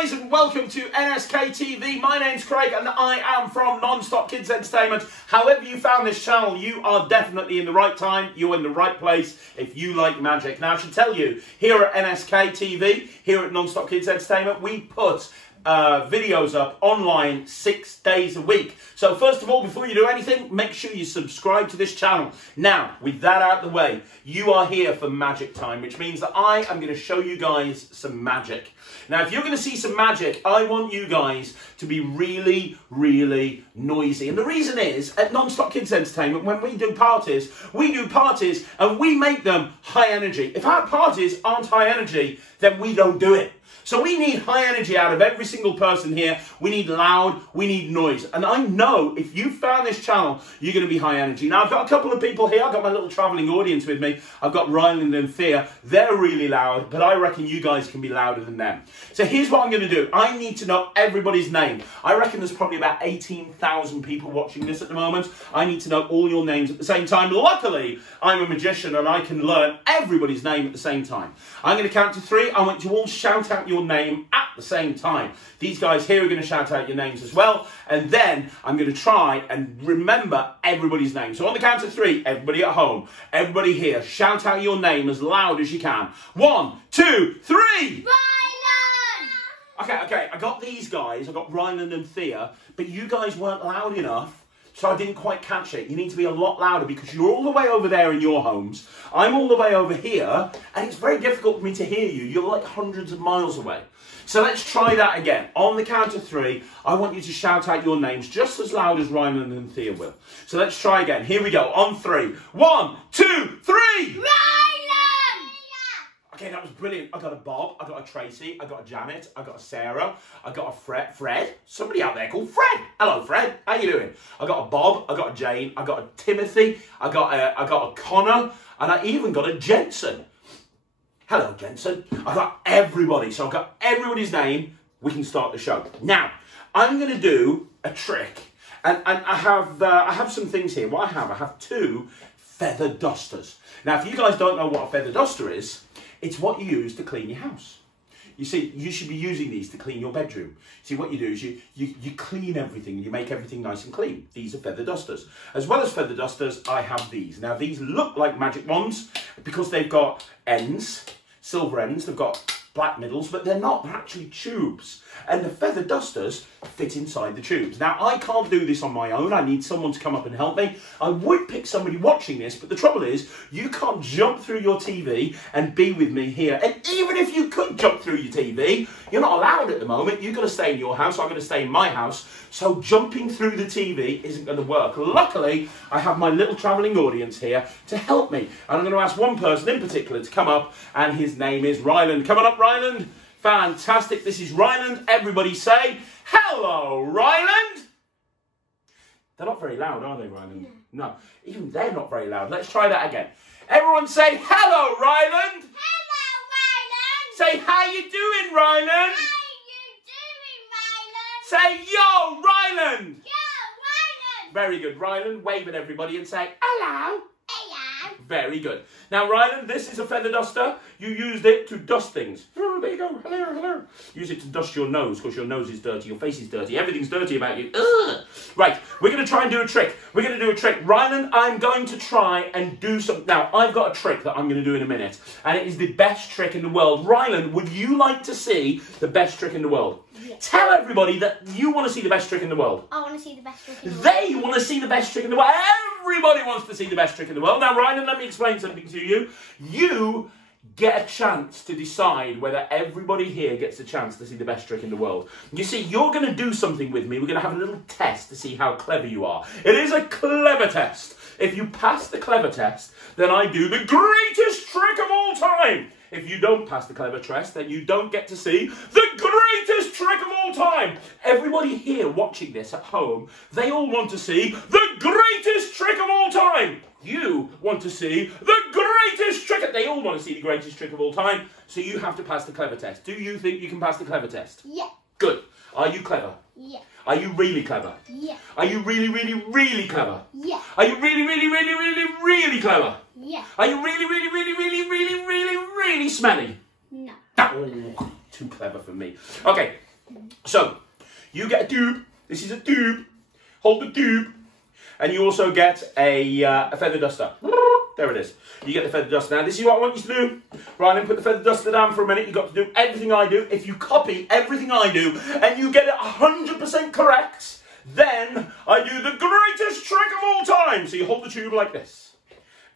guys, and welcome to NSK TV. My name's Craig and I am from Non-Stop Kids Entertainment. However you found this channel, you are definitely in the right time. You're in the right place if you like magic. Now I should tell you, here at NSK TV, here at Non-Stop Kids Entertainment, we put videos up online 6 days a week. So first of all, before you do anything, make sure you subscribe to this channel. Now, with that out of the way, you are here for magic time, which means that I am going to show you guys some magic. Now, if you're going to see some magic, I want you guys to be really, really noisy. And the reason is, at Non-Stop Kids Entertainment, when we do parties and we make them high energy. If our parties aren't high energy, then we don't do it. So we need high energy out of every single person here. We need loud, we need noise. And I know if you found this channel, you're going to be high energy. Now, I've got a couple of people here. I've got my little travelling audience with me. I've got Ryland and Thea. They're really loud, but I reckon you guys can be louder than them. So here's what I'm going to do. I need to know everybody's name. I reckon there's probably about 18,000 people watching this at the moment. I need to know all your names at the same time. Luckily, I'm a magician and I can learn everybody's name at the same time. I'm going to count to 3. I want you all to shout out your name at the same time. These guys here are going to shout out your names as well, and then I'm going to try and remember everybody's name. So on the count of 3, everybody at home, everybody here, shout out your name as loud as you can. 1, 2, 3! Ryland! Okay, I got these guys, I got Ryland and Thea, but you guys weren't loud enough. So I didn't quite catch it. You need to be a lot louder because you're all the way over there in your homes. I'm all the way over here, and it's very difficult for me to hear you. You're like hundreds of miles away. So let's try that again. On the count of 3, I want you to shout out your names just as loud as Ryland and Thea will. So let's try again. Here we go. On 3. 1, 2, 3! Ryland! Okay, that was brilliant. I got a Bob, I got a Tracy, I got a Janet, I got a Sarah, I got a Fred. Somebody out there called Fred. Hello, Fred. How you doing? I got a Bob, I got a Jane, I got a Timothy, I got a Connor, and I even got a Jensen. Hello, Jensen. I got everybody. So I've got everybody's name. We can start the show. Now, I'm going to do a trick, and I have some things here. What I have 2 feather dusters. Now, if you guys don't know what a feather duster is, it's what you use to clean your house. You see, you should be using these to clean your bedroom. See, what you do is you clean everything, you make everything nice and clean. These are feather dusters. As well as feather dusters, I have these. Now, these look like magic wands because they've got ends, silver ends, they've got black middles, but they're not, they're actually tubes. And the feather dusters fit inside the tubes. Now, I can't do this on my own. I need someone to come up and help me. I would pick somebody watching this, but the trouble is, you can't jump through your TV and be with me here. And even if you could jump through your TV, you're not allowed at the moment. You've got to stay in your house. I'm going to stay in my house. So jumping through the TV isn't going to work. Luckily, I have my little travelling audience here to help me. And I'm going to ask one person in particular to come up, and his name is Ryland. Come on up, Ryland. Fantastic. This is Ryland. Everybody say, hello, Ryland. They're not very loud, are they, Ryland? No. Even they're not very loud. Let's try that again. Everyone say, hello, Ryland. Hello, Ryland! Say, how you doing, Ryland? How you doing, Ryland? Say, yo, Ryland. Yo, Ryland! Very good, Ryland. Wave at everybody and say, hello. Hello! Very good. Now, Ryland, this is a feather duster. You used it to dust things. Oh, there you go. Hello, hello. Use it to dust your nose, because your nose is dirty, your face is dirty, everything's dirty about you. Ugh. Right, we're going to try and do a trick. We're going to do a trick. Ryland, I'm going to try and do some... Now, I've got a trick that I'm going to do in a minute, and it is the best trick in the world. Ryland, would you like to see the best trick in the world? Yes. Tell everybody that you want to see the best trick in the world. I want to see the best trick in the world. They want to see the best trick in the world. Everybody wants to see the best trick in the world. Now, Ryland, let me explain something to you. You get a chance to decide whether everybody here gets a chance to see the best trick in the world. You see, you're going to do something with me. We're going to have a little test to see how clever you are. It is a clever test. If you pass the clever test, then I do the greatest trick of all time. If you don't pass the clever test, then you don't get to see the greatest trick of all time. Everybody here watching this at home, they all want to see the greatest trick of all time. You want to see the greatest trick. They all want to see the greatest trick of all time. So you have to pass the clever test. Do you think you can pass the clever test? Yeah. Good. Are you clever? Yeah. Are you really clever? Yeah. Are you really, really, really clever? Yeah. Are you really, really, really, really, really clever? Yeah. Are you really, really, really, really, really, really, really smelly? No. Oh, too clever for me. Okay, So, you get a tube. This is a tube. Hold the tube. And you also get a feather duster. There it is. You get the feather duster. Now, this is what I want you to do. Ryan, put the feather duster down for a minute. You've got to do everything I do. If you copy everything I do and you get it 100% correct, then I do the greatest trick of all time. So you hold the tube like this.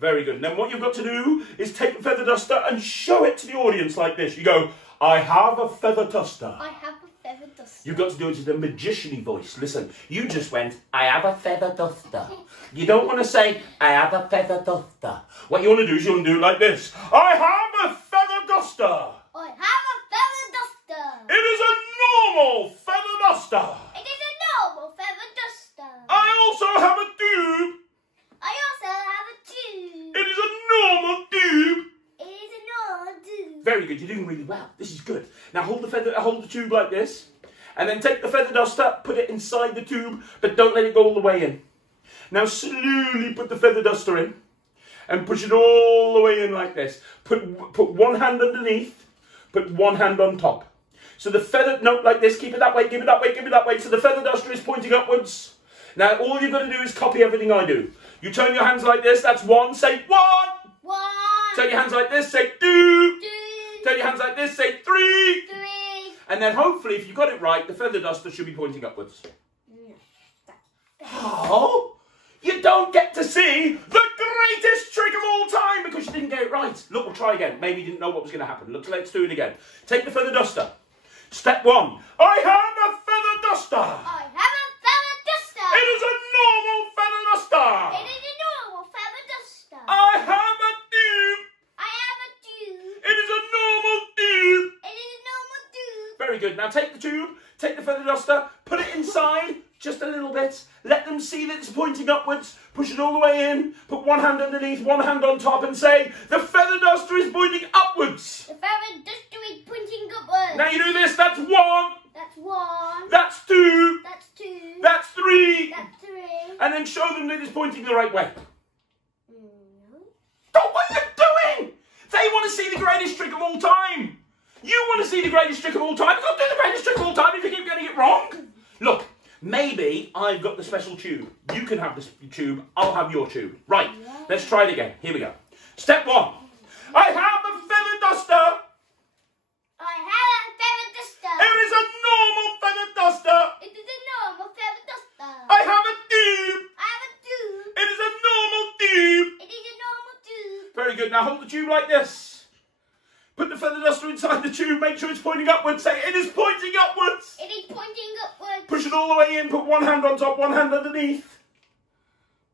Very good. And then what you've got to do is take the feather duster and show it to the audience like this. You go, I have a feather duster. I have a feather duster. You've got to do it in a magician-y voice. Listen, you just went, I have a feather duster. You don't want to say, I have a feather duster. What you want to do is you want to do it like this. I have a feather duster. I have a feather duster. It is a normal feather duster. It is a normal feather duster. I also have a tube. I also have a tube. It is a normal tube. It is a normal tube. Very good. You're doing really well. This is good. Now hold the tube like this, and then take the feather duster, put it inside the tube, but don't let it go all the way in. Now slowly put the feather duster in, and push it all the way in like this. Put one hand underneath, put one hand on top. So the feather, no, like this. Keep it that way. Give it that way. Give it that way. So the feather duster is pointing upwards. Now all you've got to do is copy everything I do. You turn your hands like this. That's one. Say one. One. Turn your hands like this. Say two. Two. Turn your hands like this. Say three. Three. And then hopefully, if you got it right, the feather duster should be pointing upwards. Oh, you don't get to see the greatest trick of all time because you didn't get it right. Look, we'll try again. Maybe you didn't know what was going to happen. Look, let's do it again. Take the feather duster. Step one. I have a feather duster. I have a feather duster. It is a normal feather duster. It is a normal feather duster. I have a tube. I have a tube. It is a normal tube. It is a normal tube. Very good. Now take the tube, take the feather duster, put it inside just a little bit. Let them see that it's pointing upwards. Push it all the way in. Put one hand underneath, one hand on top and say, the feather duster is pointing upwards. The feather duster is pointing upwards. Now you do this. That's one. That's one. That's two. That's two. That's three. That's three. And then show them that it's pointing the right way. No. Oh, what are you doing? They want to see the greatest trick of all time. You want to see the greatest trick of all time. You can't do the greatest trick of all time if you keep getting it wrong. Look, maybe I've got the special tube. You can have this tube. I'll have your tube. Right, let's try it again. Here we go. Step one. I have a feather duster. I have a feather duster. It is a normal feather duster. It is a normal feather duster. I have a tube. I have a tube. It is a normal tube. It is a normal tube. Very good. Now hold the tube like this. Put the feather duster inside the tube. Make sure it's pointing upwards. Say, it is pointing upwards. It is pointing upwards. Push it all the way in. Put one hand on top, one hand underneath.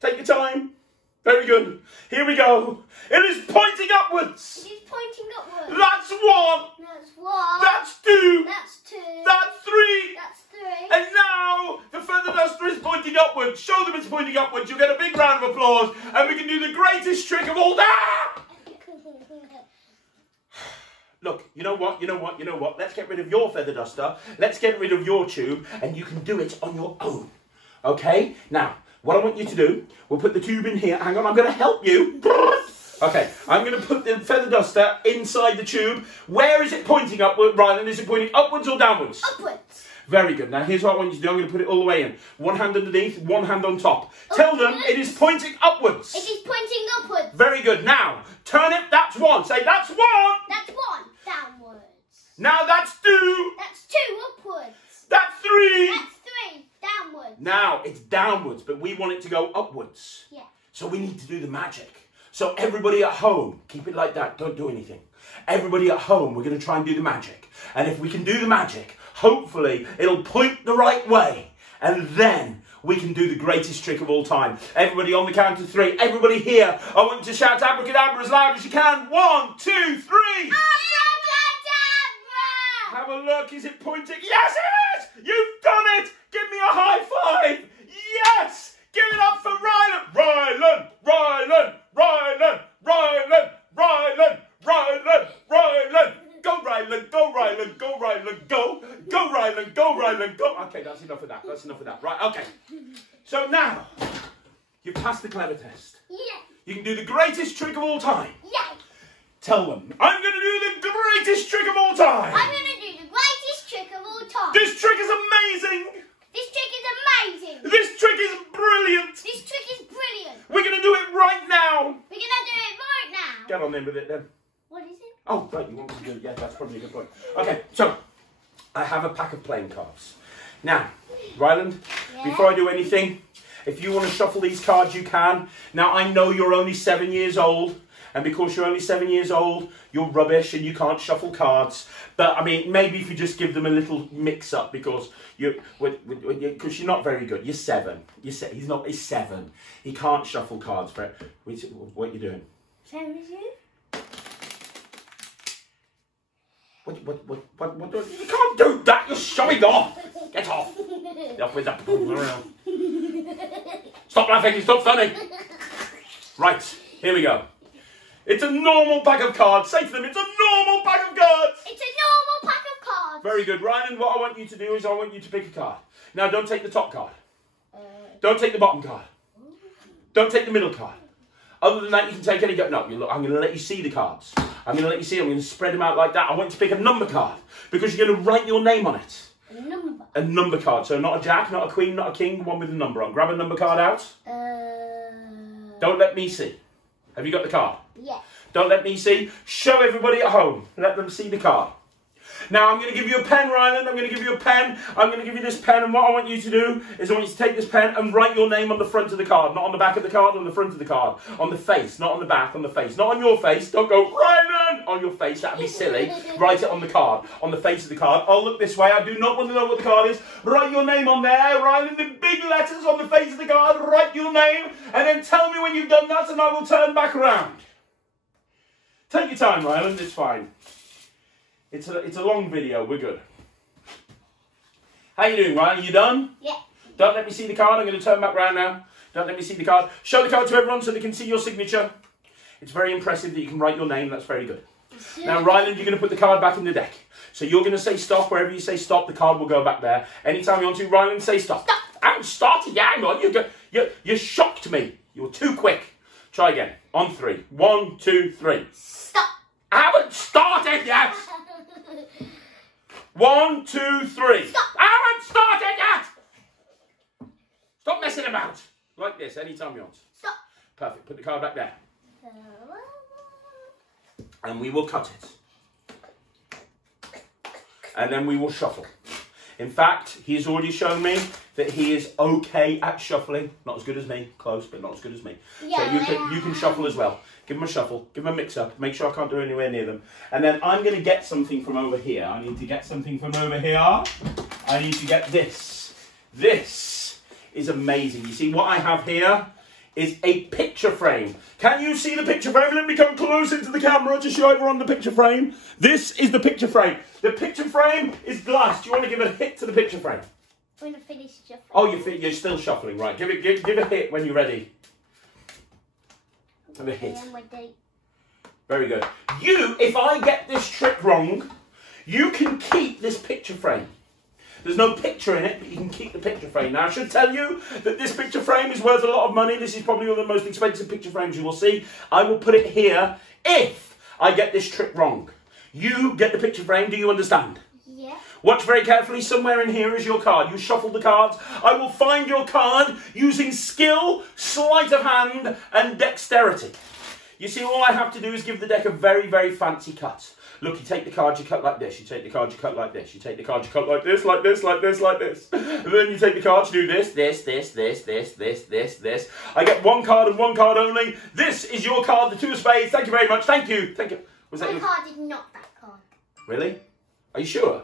Take your time. Very good. Here we go. It is pointing upwards. It is pointing upwards. That's one. That's one. That's two. That's two. That's three. That's three. And now the feather duster is pointing upwards. Show them it's pointing upwards. You'll get a big round of applause. And we can do the greatest trick of all time. Look, you know what? Let's get rid of your feather duster. Let's get rid of your tube. And you can do it on your own. Okay? Now, what I want you to do, we'll put the tube in here. Hang on, I'm going to help you. Okay, I'm going to put the feather duster inside the tube. Where is it pointing upward, Rylan? Is it pointing upwards or downwards? Upwards. Very good. Now, here's what I want you to do. I'm going to put it all the way in. One hand underneath, one hand on top. Tell them it is pointing upwards. It is pointing upwards. Very good. Now, turn it. That's one. Say, that's one. That's one. Downwards. Now, that's two. That's two. Upwards. That's three. That's three. Downwards. Now, it's downwards, but we want it to go upwards. Yeah. So we need to do the magic. So everybody at home, keep it like that. Don't do anything. Everybody at home, we're going to try and do the magic. And if we can do the magic, hopefully it'll point the right way. And then we can do the greatest trick of all time. Everybody on the count of three. Everybody here, I want you to shout abracadabra as loud as you can. 1, 2, 3. Abracadabra! Have a look. Is it pointing? Yes, it is! You've done it! Give me a high five! Yes! Give it up for Rylan! Rylan! Rylan! Rylan! Rylan! Rylan! Rylan! Rylan! Go Rylan! Go Rylan! Go Rylan! Go! Go Rylan! Go Rylan! Go! Okay, that's enough of that. That's enough of that. Right, okay. So now, you've passed the clever test. Yeah. You can do the greatest trick of all time. Yeah. Tell them, I'm going to do the greatest trick of all time. I'm going to do the greatest trick of all time. This trick is amazing. This trick is amazing. This trick is brilliant. This trick is brilliant. We're going to do it right now. We're going to do it right now. Get on in with it then. What is it? Oh, right, you want to do it. Yeah, that's probably a good point. Okay, so I have a pack of playing cards. Now, Ryland, before I do anything, if you want to shuffle these cards, you can. Now, I know you're only 7 years old. And because you're only 7 years old, you're rubbish and you can't shuffle cards. But, I mean, maybe if you just give them a little mix-up because you're not very good. You're 7. He's 7. He can't shuffle cards. What are you doing? Same as you? What, you can't do that. You're showing off. Get off. Get off with that. Stop laughing. It's not funny. Right, here we go. It's a normal pack of cards. Say to them, it's a normal pack of cards. It's a normal pack of cards. Very good. Ryan, what I want you to do is I want you to pick a card. Now, don't take the top card. Don't take the bottom card. Don't take the middle card. Other than that, you can take any card. No, I'm going to let you see the cards. I'm going to let you see them. I'm going to spread them out like that. I want you to pick a number card because you're going to write your name on it. A number? A number card. So not a jack, not a queen, not a king, one with a number on. Grab a number card out. Don't let me see. Have you got the card? Yeah. Don't let me see. Show everybody at home. Let them see the card. Now, I'm going to give you a pen, Ryland. I'm going to give you a pen. I'm going to give you this pen. And what I want you to do is I want you to take this pen and write your name on the front of the card. Not on the back of the card, on the front of the card. On the face, not on the back, on the face. Not on your face. Don't go, Ryland, on your face. That would be silly. Write it on the card, on the face of the card. I'll look this way. I do not want to know what the card is. Write your name on there, Ryland, in big letters on the face of the card. Write your name. And then tell me when you've done that and I will turn back around. Take your time, Ryland. It's fine. It's a long video. We're good. How you doing, Ryan? You done? Yeah. Don't let me see the card. I'm going to turn back round now. Don't let me see the card. Show the card to everyone so they can see your signature. It's very impressive that you can write your name. That's very good. Now, Ryland, you're going to put the card back in the deck. So you're going to say stop. Wherever you say stop, the card will go back there. Anytime you want to, Ryland, say stop. Stop. I haven't started yet. Hang on. You shocked me. You're too quick. Try again. On 3. 1, 2, 3. Stop. I haven't started yet. 1, 2, 3. Stop. I haven't started yet. Stop messing about. Like this, anytime you want. Stop. Perfect. Put the card back there. And we will cut it. And then we will shuffle. In fact, he has already shown me that he is okay at shuffling. Not as good as me. Close, but not as good as me. Yeah. So you can shuffle as well. Give him a shuffle. Give him a mix-up. Make sure I can't do anywhere near them. And then I'm going to get something from over here. I need to get something from over here. I need to get this. This is amazing. You see, what I have here is a picture frame. Can you see the picture frame? Let me come close into the camera to show everyone the picture frame. This is the picture frame. The picture frame is glass. Do you want to give a hit to the picture frame? When I finish shuffling. Oh, you're still shuffling, right. Give a hit when you're ready. Have a hit. Very good. If I get this trick wrong, you can keep this picture frame. There's no picture in it, but you can keep the picture frame. Now, I should tell you that this picture frame is worth a lot of money. This is probably one of the most expensive picture frames you will see. I will put it here if I get this trick wrong. You get the picture frame, do you understand? Yeah. Watch very carefully. Somewhere in here is your card. You shuffle the cards. I will find your card using skill, sleight of hand, and dexterity. You see, all I have to do is give the deck a very, very fancy cut. Look, you take the card, you cut like this. You take the card, you cut like this. You take the card, you cut like this, like this, like this, like this. And then you take the card, you do this, this, this, this, this, this, this, this. I get one card and one card only. This is your card, the 2 of spades. Thank you very much. Thank you. Thank you. Was that My card is not that card. Really? Are you sure?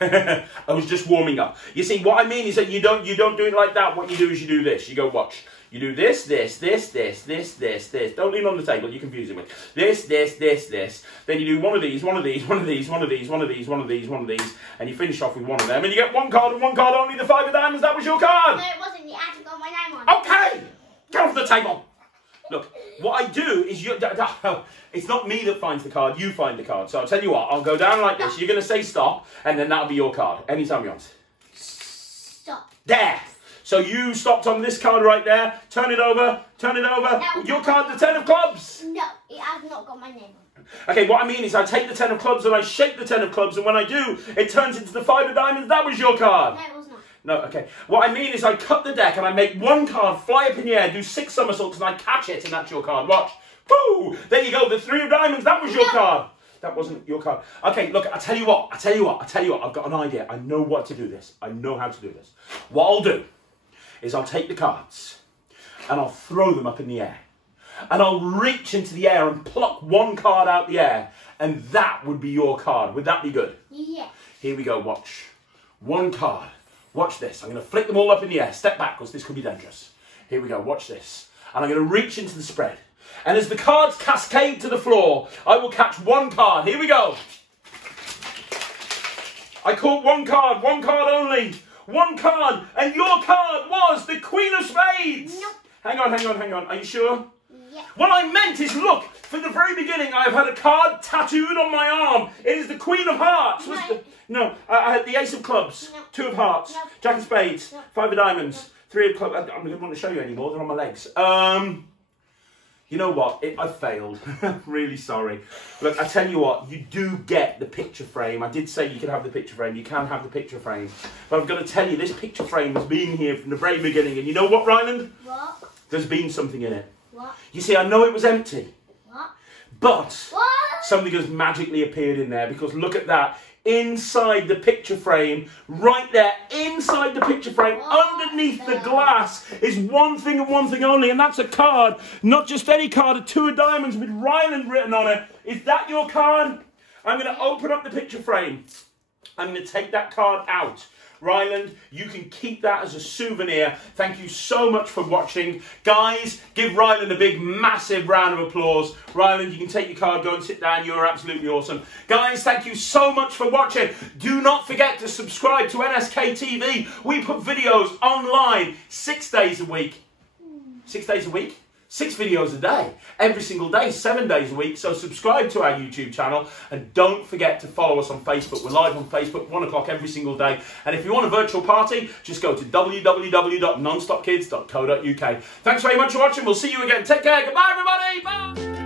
Yeah. I was just warming up. You see, what I mean is that you don't do it like that. What you do is you do this. You go, watch. You do this, this, this, this, this, this, this. Don't lean on the table, you're confusing me. This, this, this, this. Then you do one of these, one of these, one of these, one of these, one of these, one of these, one of these, and you finish off with one of them, and you get one card and one card only, the 5 of diamonds. That was your card. No, it wasn't. You actually got my name on it. Okay! Get off the table. Look, what I do is it's not me that finds the card, you find the card. So I'll tell you what, I'll go down like this. You're going to say stop, and then that'll be your card. Anytime you want. Stop. There. So you stopped on this card right there. Turn it over. Turn it over. Your card, the 10 of clubs. No, it has not got my name on it. Okay, what I mean is I take the 10 of clubs and I shake the 10 of clubs, and when I do, it turns into the 5 of diamonds. That was your card. No, it was not. No, okay. What I mean is I cut the deck and I make one card fly up in the air, do 6 somersaults, and I catch it, and that's your card. Watch. Woo! There you go, the 3 of diamonds. That was your card. That wasn't your card. Okay, look, I tell you what. I've got an idea. I know what to do this. I know how to do this. What I'll do is I'll take the cards and I'll throw them up in the air. And I'll reach into the air and pluck one card out the air. And that would be your card. Would that be good? Yeah. Here we go, watch. One card. Watch this. I'm going to flick them all up in the air. Step back, because this could be dangerous. Here we go, watch this. And I'm going to reach into the spread. And as the cards cascade to the floor, I will catch one card. Here we go. I caught one card only. One card. And your card was the Queen of Spades. Nope. Hang on. Are you sure? Yeah. What I meant is, look, from the very beginning, I've had a card tattooed on my arm. It is the Queen of Hearts. No. I had the Ace of Clubs, No. 2 of Hearts, No. Jack of Spades, No. 5 of Diamonds, 3 of Clubs. I don't want to show you anymore. They're on my legs. You know what? I failed. I'm really sorry. Look, I tell you what, you do get the picture frame. I did say you can have the picture frame. You can have the picture frame. But I'm going to tell you, this picture frame has been here from the very beginning. And you know what, Ryland? What? There's been something in it. What? You see, I know it was empty. What? But What? something has magically appeared in there, because look at that. Inside the picture frame, right there, inside the picture frame, underneath the glass, is one thing and one thing only, and that's a card. Not just any card, a 2 of diamonds with Ryland written on it. Is that your card? I'm going to open up the picture frame. I'm going to take that card out. Ryland, you can keep that as a souvenir. Thank you so much for watching. Guys, give Ryland a big, massive round of applause. Ryland, you can take your card, go and sit down. You're absolutely awesome. Guys, thank you so much for watching. Do not forget to subscribe to NSK TV. We put videos online 6 days a week. 6 days a week? 6 videos a day, every single day, 7 days a week. So subscribe to our YouTube channel, and don't forget to follow us on Facebook. We're live on Facebook, 1 o'clock every single day. And if you want a virtual party, just go to www.nonstopkids.co.uk. Thanks very much for watching. We'll see you again. Take care. Goodbye, everybody. Bye.